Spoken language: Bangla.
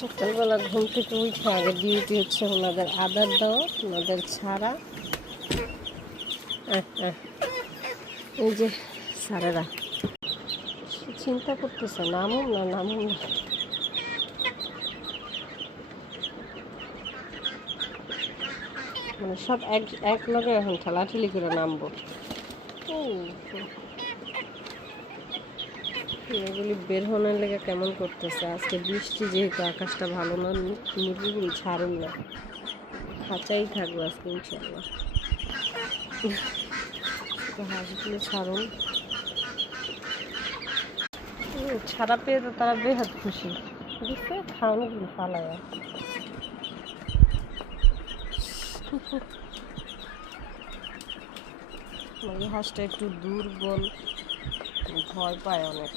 সকালবেলা ঘুম থেকে উঠে আগে ডিউটি হচ্ছে ওনাদের আদার দেওয়া, ওনাদের ছাড়া। এই যে স্যারেরা চিন্তা করতেছে নামুন না নামুন না। মানে সব এক লগে এখন ঠেলাঠেলি করে নামবো। এগুলি বের হওয়ার লেগে কেমন করতেছে। আজকে বৃষ্টি যেহেতু আকাশটা ভালো না, মুরগিগুলি ছাড়ুন না, খাঁচাই থাকবো আজকে ইনশাল্লাহ। হাঁসগুলো ছাড়ুন, ছাড়া পেয়ে তো তারা বেহাত খুশি। বুঝতে খাওয়ানোগুলো পালায় হাঁসটা একটু দুর্বল, ভয় পায় অনেক।